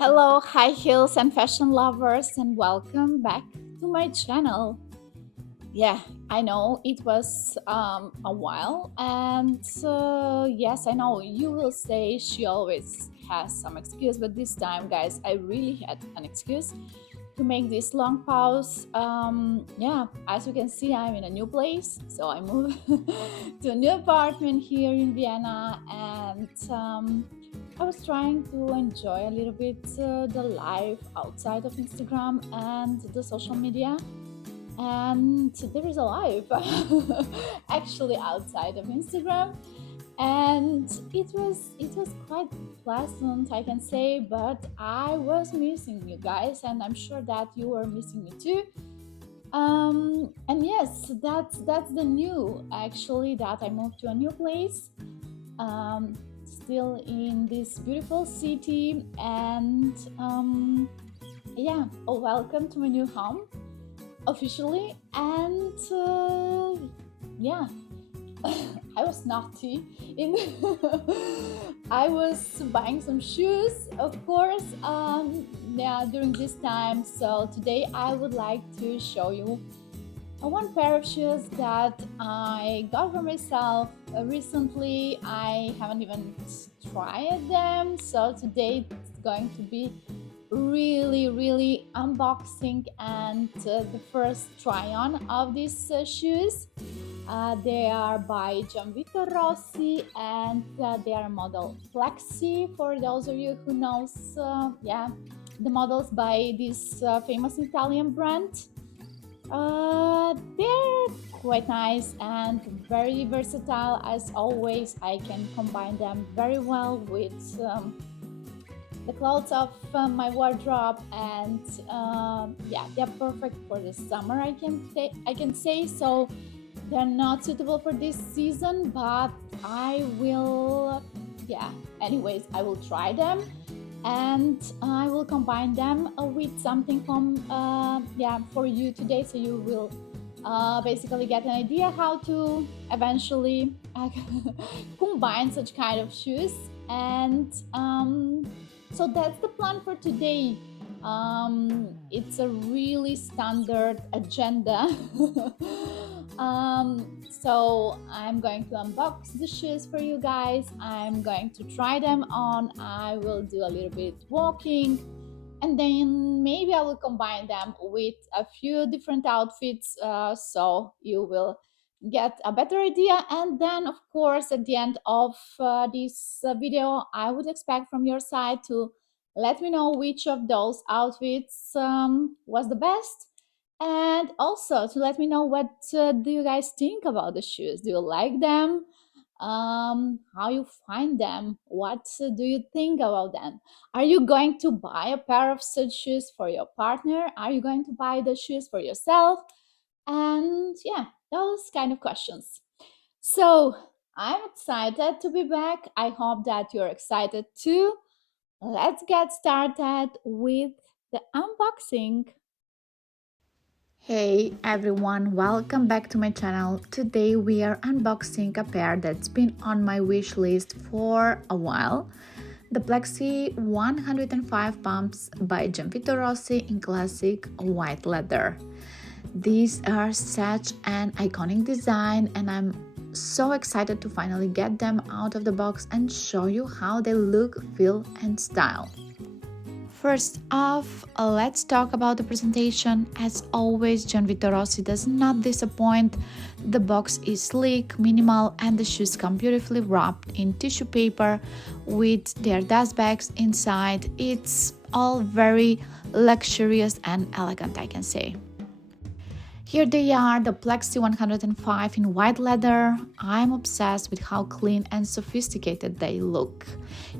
Hello, high heels and fashion lovers, and welcome back to my channel. Yeah, I know it was a while, and yes, I know you will say she always has some excuse, but this time, guys, I really had an excuse to make this long pause. Yeah, as you can see, I'm in a new place, so I moved to a new apartment here in Vienna, and I was trying to enjoy a little bit the life outside of Instagram and the social media. And there is a life actually outside of Instagram, and it was quite pleasant, I can say, but I was missing you guys, and I'm sure that you were missing me too. And yes, that's the new, actually, that I moved to a new place, still in this beautiful city, and yeah, welcome to my new home officially. And yeah, I was naughty in I was buying some shoes, of course, yeah, during this time. So today I would like to show you one pair of shoes that I got for myself recently. I haven't even tried them, so today it's going to be really unboxing and the first try on of these shoes. They are by Gianvito Rossi, and they are model Plexi, for those of you who knows, yeah, the models by this famous Italian brand. They're quite nice and very versatile. As always, I can combine them very well with the clothes of my wardrobe, and yeah, they're perfect for the summer. I can say so. They're not suitable for this season, but I will, yeah, anyways, I will try them, and I will combine them with something from yeah, for you today, so you will basically get an idea how to eventually combine such kind of shoes. And so that's the plan for today. It's a really standard agenda. So I'm going to unbox the shoes for you guys. I'm going to try them on. I will do a little bit walking, and then maybe I will combine them with a few different outfits, so you will get a better idea. And then, of course, at the end of this video, I would expect from your side to let me know which of those outfits was the best, and also to let me know what do you guys think about the shoes. Do you like them? How you find them? What do you think about them? Are you going to buy a pair of such shoes for your partner? Are you going to buy the shoes for yourself? And yeah, those kind of questions. So I'm excited to be back. I hope that you're excited too. Let's get started with the unboxing. Hey everyone, welcome back to my channel. Today we are unboxing a pair that's been on my wish list for a while. The Plexi 105 pumps by Gianvito Rossi in classic white leather. These are such an iconic design, and I'm so excited to finally get them out of the box and show you how they look, feel and style. First off, let's talk about the presentation. As always, Gianvito Rossi does not disappoint. The box is sleek, minimal, and the shoes come beautifully wrapped in tissue paper with their dust bags inside. It's all very luxurious and elegant, I can say. Here they are, the Plexi 105 in white leather. I'm obsessed with how clean and sophisticated they look.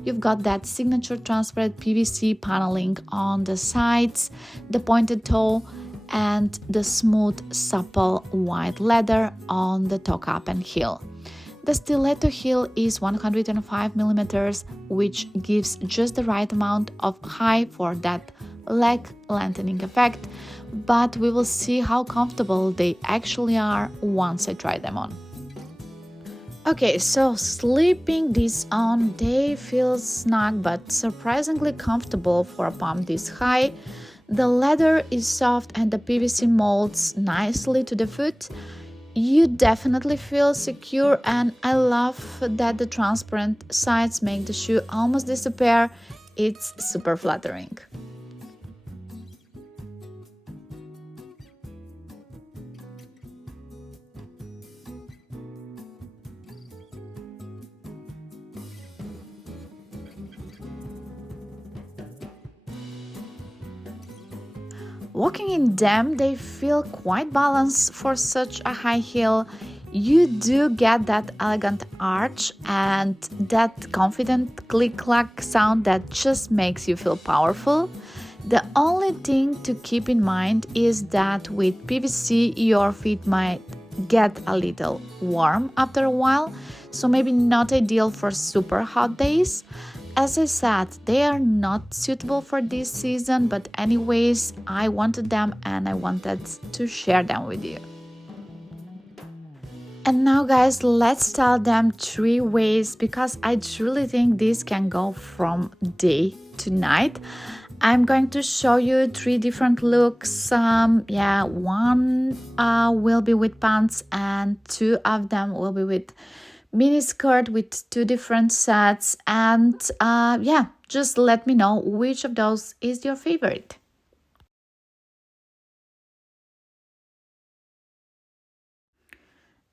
You've got that signature transparent PVC paneling on the sides, the pointed toe, and the smooth, supple white leather on the toe cap and heel. The stiletto heel is 105 millimeters, which gives just the right amount of height for that leg lengthening effect, but we will see how comfortable they actually are once I try them on. Okay, so sleeping this on, they feel snug but surprisingly comfortable for a pump this high. The leather is soft and the PVC molds nicely to the foot. You definitely feel secure, and I love that the transparent sides make the shoe almost disappear. It's super flattering. Walking in them, they feel quite balanced for such a high heel. You do get that elegant arch and that confident click-clack sound that just makes you feel powerful. The only thing to keep in mind is that with PVC, your feet might get a little warm after a while, so maybe not ideal for super hot days. As I said, they are not suitable for this season, but anyways, I wanted them and I wanted to share them with you. And now, guys, let's tell them 3 ways because I truly think this can go from day to night. I'm going to show you 3 different looks. One will be with pants, and 2 of them will be with mini skirt with 2 different sets. And just let me know which of those is your favorite.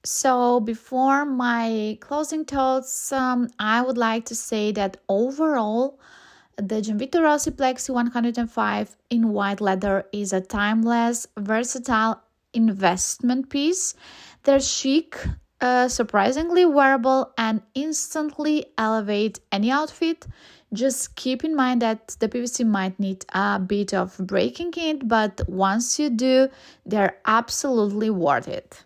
So, before my closing thoughts, I would like to say that overall, the Gianvito Rossi Plexi 105 in white leather is a timeless, versatile investment piece. They're chic, surprisingly wearable, and instantly elevate any outfit. Just keep in mind that the PVC might need a bit of breaking in, but once you do, they're absolutely worth it.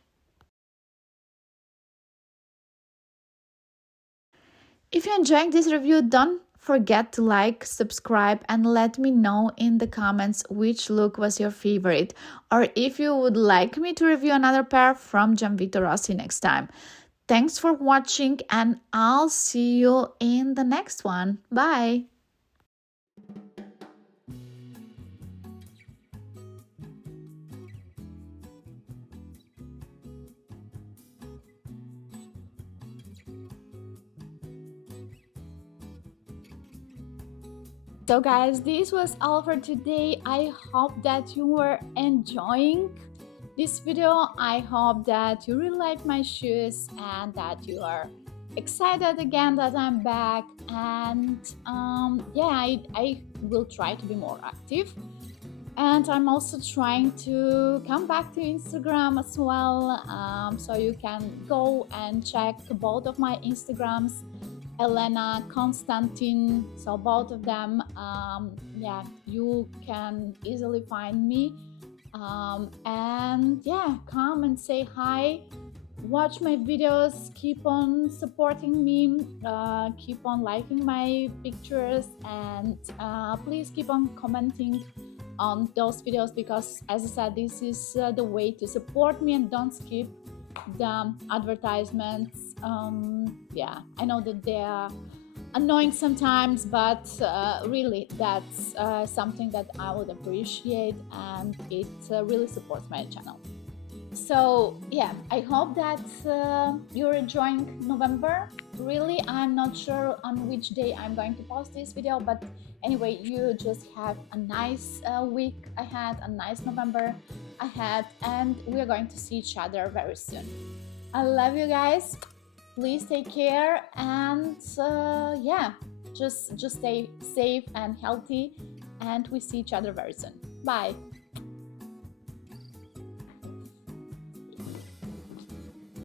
If you're enjoying this review, don't forget to like, subscribe, and let me know in the comments which look was your favorite, or if you would like me to review another pair from Gianvito Rossi next time. Thanks for watching, and I'll see you in the next one. Bye! So guys, this was all for today. I hope that you were enjoying this video. I hope that you really like my shoes and that you are excited again that I'm back. And I will try to be more active. And I'm also trying to come back to Instagram as well. So you can go and check both of my Instagrams, Elena, Konstantin, so both of them. You can easily find me. Come and say hi. Watch my videos, keep on supporting me, keep on liking my pictures, and please keep on commenting on those videos because, as I said, this is the way to support me, and don't skip the advertisements. I know that they are annoying sometimes, but really that's something that I would appreciate, and it really supports my channel. So I hope that you're enjoying November. Really, I'm not sure on which day I'm going to post this video, but anyway, you just have a nice week ahead, a nice November ahead, and we're going to see each other very soon. I love you guys. Please take care, and just stay safe and healthy, and we see each other very soon. Bye.